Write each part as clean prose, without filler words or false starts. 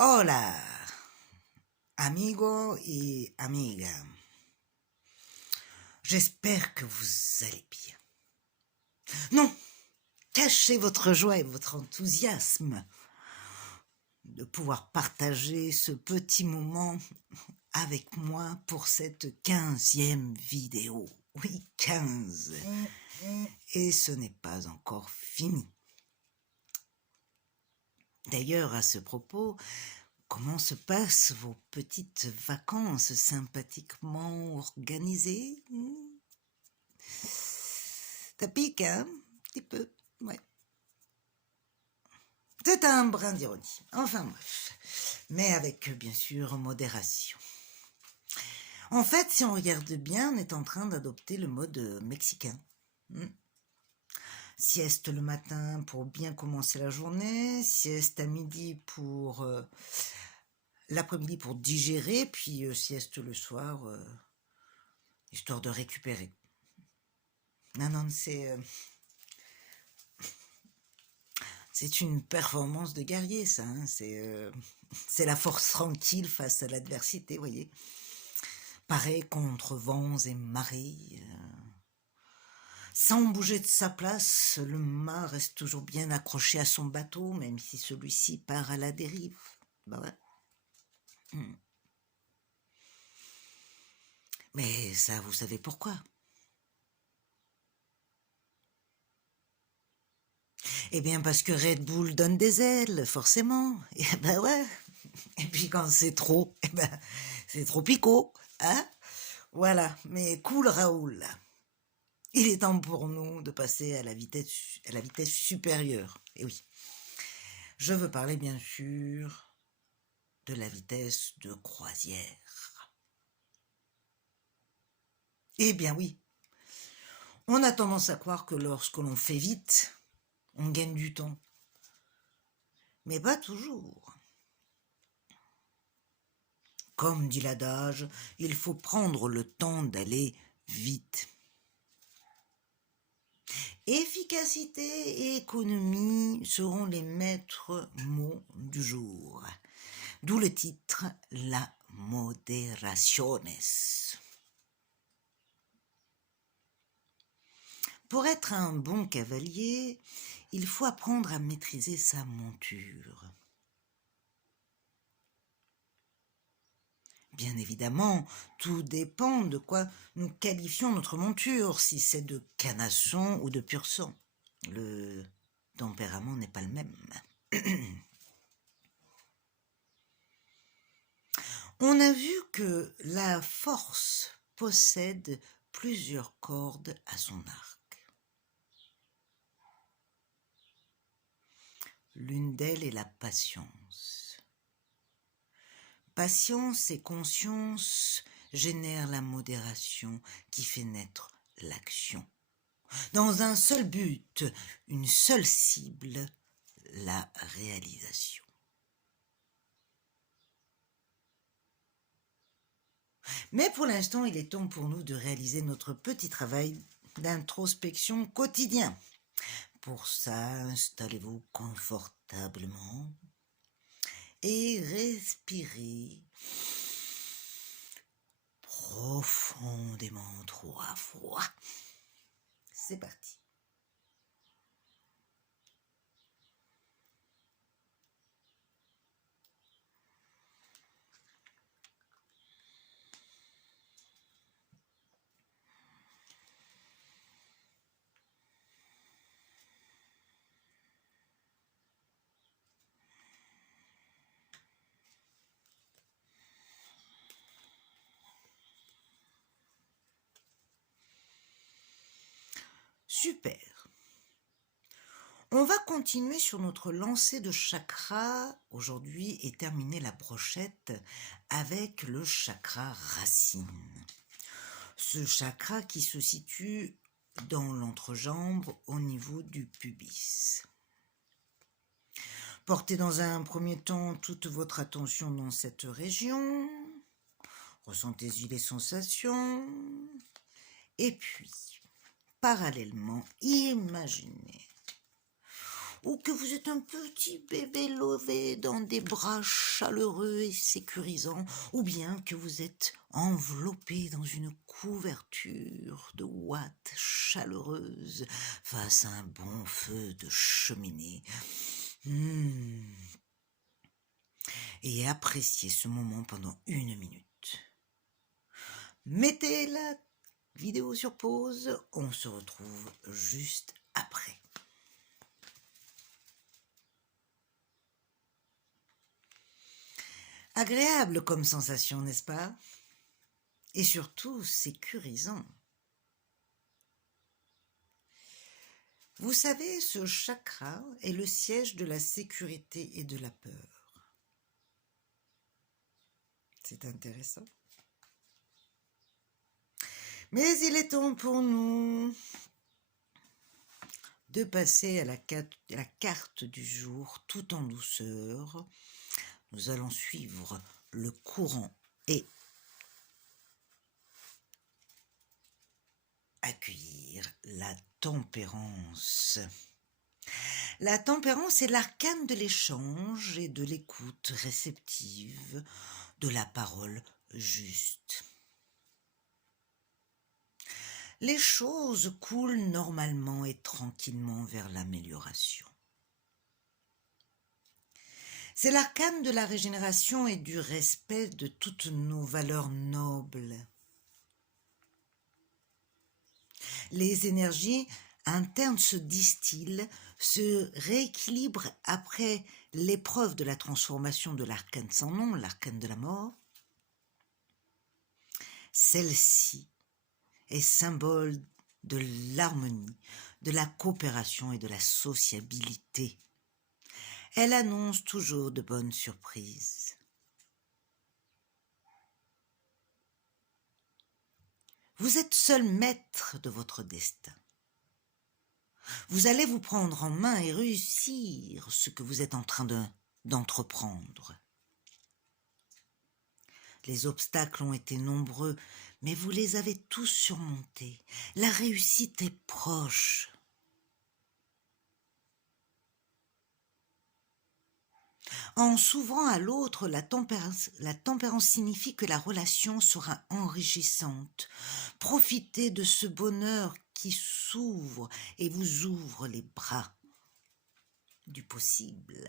Hola, amigo et amiga. J'espère que vous allez bien. Non, cachez votre joie et votre enthousiasme de pouvoir partager ce petit moment avec moi pour cette 15e vidéo. Oui, 15. Et ce n'est pas encore fini. D'ailleurs, à ce propos, comment se passent vos petites vacances sympathiquement organisées? Ça pique, hein? Un petit peu, ouais. C'est un brin d'ironie. Enfin bref. Mais avec, bien sûr, modération. En fait, si on regarde bien, on est en train d'adopter le mode mexicain. Sieste le matin pour bien commencer la journée, sieste à midi pour l'après-midi pour digérer, puis sieste le soir, histoire de récupérer. Non, c'est une performance de guerrier, ça. Hein. C'est la force tranquille face à l'adversité, vous voyez. Pareil contre vents et marées. Sans bouger de sa place, le mât reste toujours bien accroché à son bateau, même si celui-ci part à la dérive. Bah ouais. Mais ça, vous savez pourquoi? Eh bien, parce que Red Bull donne des ailes, forcément. Et ben ouais. Et puis quand c'est trop, eh ben, c'est trop picot, hein? Voilà. Mais cool, Raoul. Il est temps pour nous de passer à la vitesse supérieure. Et oui. Je veux parler, bien sûr, de la vitesse de croisière. Eh bien oui. On a tendance à croire que lorsque l'on fait vite, on gagne du temps. Mais pas toujours. Comme dit l'adage, il faut prendre le temps d'aller vite. Efficacité et économie seront les maîtres mots du jour. D'où le titre La moderaciones. Pour être un bon cavalier, il faut apprendre à maîtriser sa monture. Bien évidemment, tout dépend de quoi nous qualifions notre monture, si c'est de canasson ou de pur sang. Le tempérament n'est pas le même. On a vu que la force possède plusieurs cordes à son arc. L'une d'elles est la patience. Patience et conscience génèrent la modération qui fait naître l'action. Dans un seul but, une seule cible, la réalisation. Mais pour l'instant, il est temps pour nous de réaliser notre petit travail d'introspection quotidien. Pour ça, installez-vous confortablement et respirez profondément 3 fois. C'est parti. Super. On va continuer sur notre lancée de chakras aujourd'hui et terminer la brochette avec le chakra racine. Ce chakra qui se situe dans l'entrejambe au niveau du pubis. Portez dans un premier temps toute votre attention dans cette région. Ressentez-y les sensations. Et puis, parallèlement, imaginez ou que vous êtes un petit bébé lové dans des bras chaleureux et sécurisants, ou bien que vous êtes enveloppé dans une couverture de ouate chaleureuse face à un bon feu de cheminée. Et appréciez ce moment pendant 1 minute. Mettez la vidéo sur pause, on se retrouve juste après. Agréable comme sensation, n'est-ce pas? Et surtout sécurisant. Vous savez, ce chakra est le siège de la sécurité et de la peur. C'est intéressant. Mais il est temps pour nous de passer à la carte du jour tout en douceur. Nous allons suivre le courant et accueillir la tempérance. La tempérance est l'arcane de l'échange et de l'écoute réceptive, de la parole juste. Les choses coulent normalement et tranquillement vers l'amélioration. C'est l'arcane de la régénération et du respect de toutes nos valeurs nobles. Les énergies internes se distillent, se rééquilibrent après l'épreuve de la transformation de l'arcane sans nom, l'arcane de la mort. Celle-ci est symbole de l'harmonie, de la coopération et de la sociabilité. Elle annonce toujours de bonnes surprises. Vous êtes seul maître de votre destin. Vous allez vous prendre en main et réussir ce que vous êtes en train d'entreprendre. Les obstacles ont été nombreux, mais vous les avez tous surmontés. La réussite est proche. En s'ouvrant à l'autre, la tempérance signifie que la relation sera enrichissante. Profitez de ce bonheur qui s'ouvre et vous ouvre les bras du possible.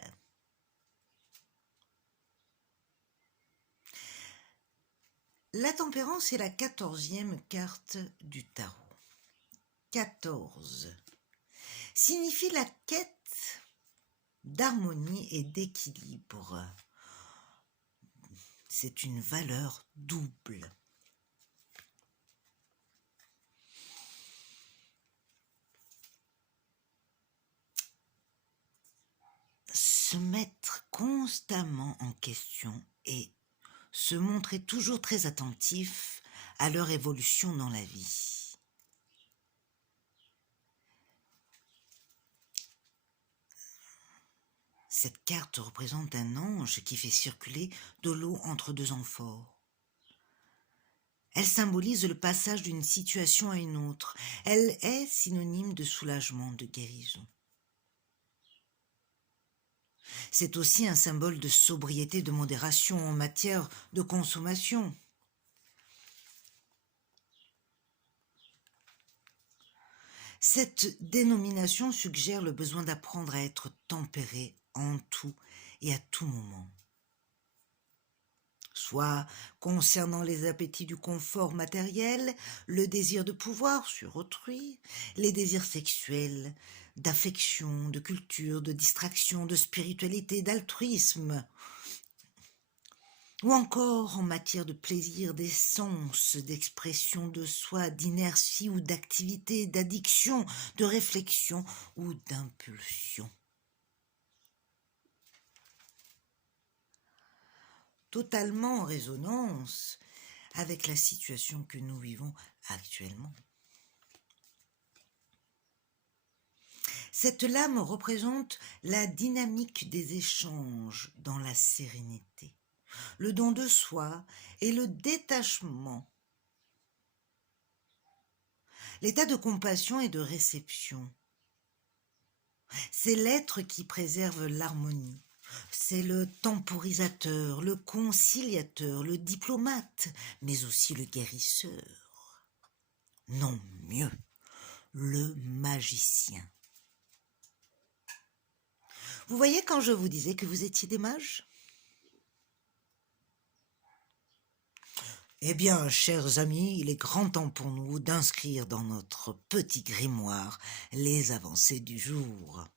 La tempérance est la 14e carte du tarot. 14 signifie la quête d'harmonie et d'équilibre. C'est une valeur double. Se mettre constamment en question et se montrer toujours très attentif à leur évolution dans la vie. Cette carte représente un ange qui fait circuler de l'eau entre deux amphores. Elle symbolise le passage d'une situation à une autre. Elle est synonyme de soulagement, de guérison. C'est aussi un symbole de sobriété, de modération en matière de consommation. Cette dénomination suggère le besoin d'apprendre à être tempéré en tout et à tout moment. Soit concernant les appétits du confort matériel, le désir de pouvoir sur autrui, les désirs sexuels, d'affection, de culture, de distraction, de spiritualité, d'altruisme, ou encore en matière de plaisir, d'essence, d'expression de soi, d'inertie ou d'activité, d'addiction, de réflexion ou d'impulsion. Totalement en résonance avec la situation que nous vivons actuellement. Cette lame représente la dynamique des échanges dans la sérénité, le don de soi et le détachement, l'état de compassion et de réception. C'est l'être qui préserve l'harmonie. C'est le temporisateur, le conciliateur, le diplomate, mais aussi le guérisseur. Non, mieux, le magicien. Vous voyez quand je vous disais que vous étiez des mages ? Eh bien, chers amis, il est grand temps pour nous d'inscrire dans notre petit grimoire les avancées du jour.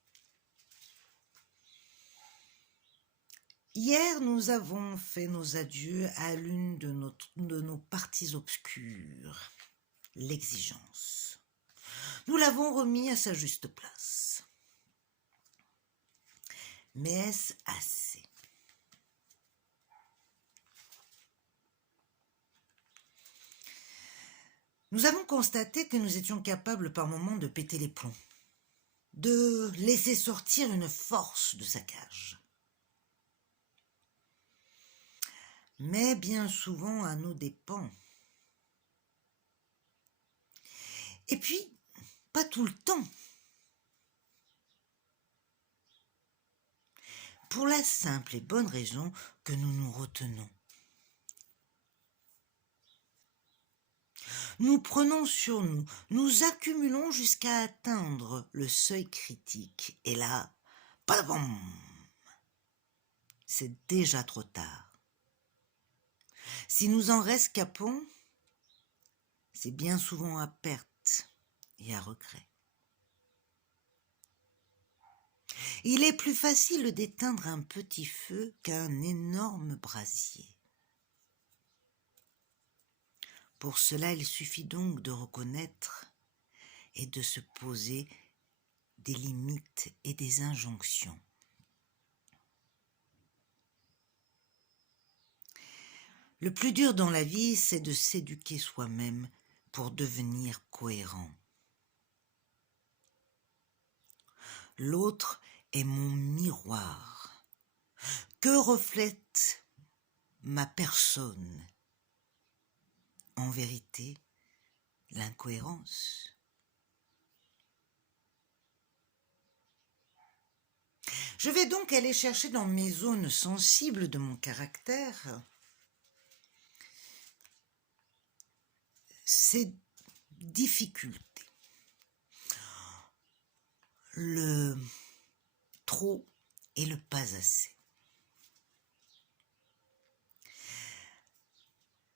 Hier, nous avons fait nos adieux à l'une de nos parties obscures, l'exigence. Nous l'avons remis à sa juste place. Mais est-ce assez ? Nous avons constaté que nous étions capables par moments de péter les plombs, de laisser sortir une force de sa cage. Mais bien souvent à nos dépens. Et puis, pas tout le temps. Pour la simple et bonne raison que nous nous retenons. Nous prenons sur nous, nous accumulons jusqu'à atteindre le seuil critique. Et là, padam, c'est déjà trop tard. Si nous en rescapons, c'est bien souvent à perte et à regret. Il est plus facile d'éteindre un petit feu qu'un énorme brasier. Pour cela, il suffit donc de reconnaître et de se poser des limites et des injonctions. Le plus dur dans la vie, c'est de s'éduquer soi-même pour devenir cohérent. L'autre est mon miroir. Que reflète ma personne ? En vérité, l'incohérence. Je vais donc aller chercher dans mes zones sensibles de mon caractère ces difficultés. Le trop et le pas assez.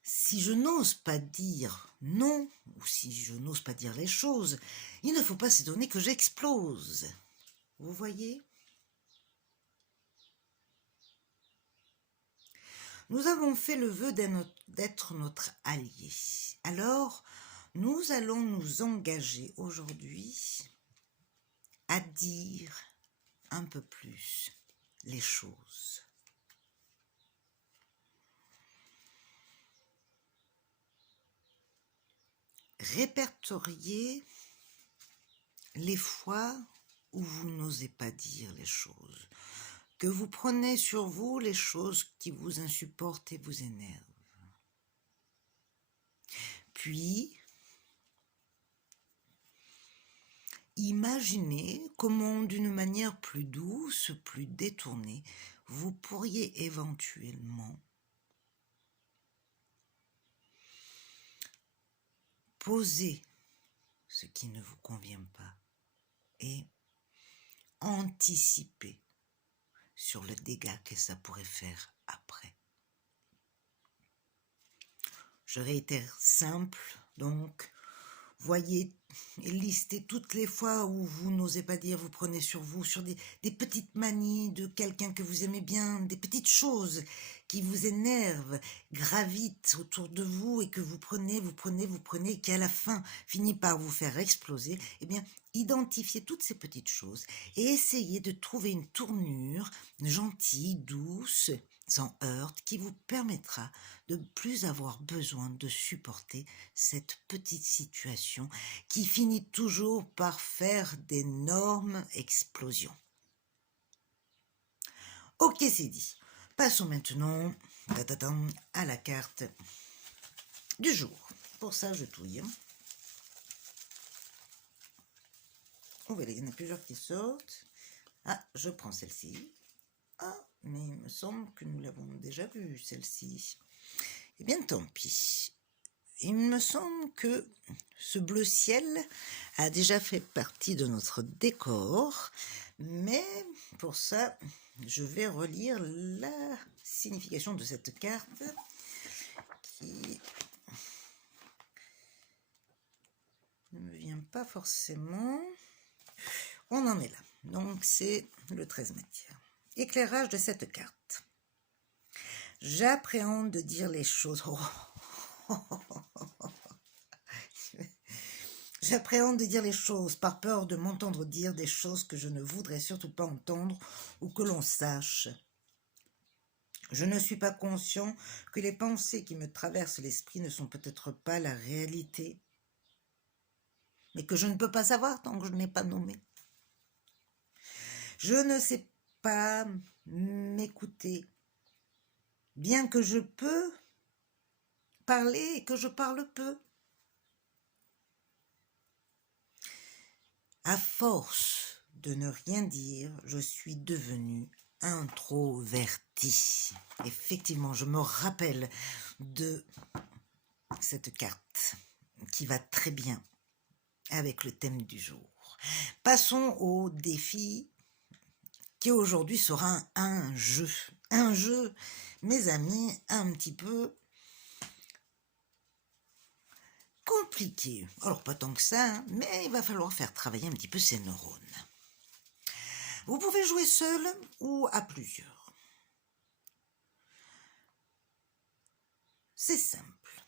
Si je n'ose pas dire non, ou si je n'ose pas dire les choses, il ne faut pas s'étonner que j'explose. Vous voyez ? Nous avons fait le vœu d'être notre allié. Alors, nous allons nous engager aujourd'hui à dire un peu plus les choses. Répertoriez les fois où vous n'osez pas dire les choses, que vous prenez sur vous les choses qui vous insupportent et vous énervent. Puis, imaginez comment, d'une manière plus douce, plus détournée, vous pourriez éventuellement poser ce qui ne vous convient pas et anticiper sur le dégât que ça pourrait faire après. Je réitère simple, donc, voyez et listez toutes les fois où vous n'osez pas dire, vous prenez sur vous, sur des petites manies de quelqu'un que vous aimez bien, des petites choses qui vous énervent, gravitent autour de vous et que vous prenez, et qui à la fin finit par vous faire exploser. Eh bien, identifiez toutes ces petites choses et essayez de trouver une tournure gentille, douce, sans heurte, qui vous permettra de ne plus avoir besoin de supporter cette petite situation qui finit toujours par faire d'énormes explosions. Ok, c'est dit. Passons maintenant à la carte du jour. Pour ça, je touille. Oh, il y en a plusieurs qui sortent. Ah, je prends celle-ci. Ah, mais il me semble que nous l'avons déjà vue, celle-ci. Eh bien, tant pis. Il me semble que ce bleu ciel a déjà fait partie de notre décor, mais pour ça, je vais relire la signification de cette carte qui ne me vient pas forcément. On en est là. Donc c'est le 13 matière. Éclairage de cette carte. J'appréhende de dire les choses. J'appréhende de dire les choses par peur de m'entendre dire des choses que je ne voudrais surtout pas entendre ou que l'on sache. Je ne suis pas conscient que les pensées qui me traversent l'esprit ne sont peut-être pas la réalité, mais que je ne peux pas savoir tant que je n'ai pas nommé. Je ne sais pas m'écouter, bien que je peux parler et que je parle peu. À force de ne rien dire, je suis devenue introvertie. Effectivement, je me rappelle de cette carte qui va très bien avec le thème du jour. Passons au défi qui aujourd'hui sera un jeu. Un jeu, mes amis, un petit peu compliqué. Alors pas tant que ça, hein, mais il va falloir faire travailler un petit peu ces neurones. Vous pouvez jouer seul ou à plusieurs. C'est simple.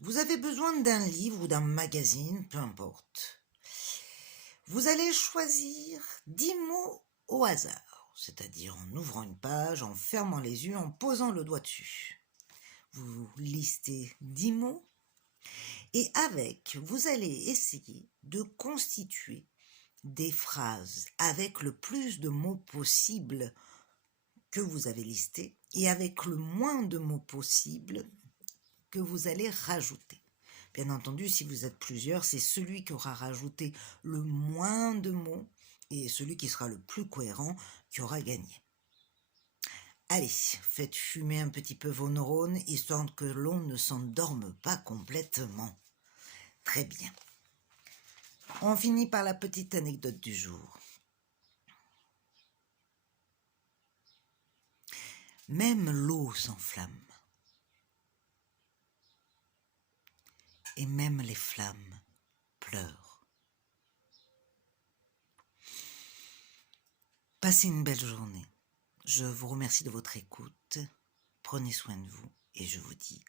Vous avez besoin d'un livre ou d'un magazine, peu importe. Vous allez choisir 10 mots au hasard, c'est-à-dire en ouvrant une page, en fermant les yeux, en posant le doigt dessus. Vous listez 10 mots et avec, vous allez essayer de constituer des phrases avec le plus de mots possible que vous avez listés et avec le moins de mots possible que vous allez rajouter. Bien entendu, si vous êtes plusieurs, c'est celui qui aura rajouté le moins de mots et celui qui sera le plus cohérent qui aura gagné. Allez, faites fumer un petit peu vos neurones, histoire que l'on ne s'endorme pas complètement. Très bien. On finit par la petite anecdote du jour. Même l'eau s'enflamme. Et même les flammes pleurent. Passez une belle journée. Je vous remercie de votre écoute. Prenez soin de vous et je vous dis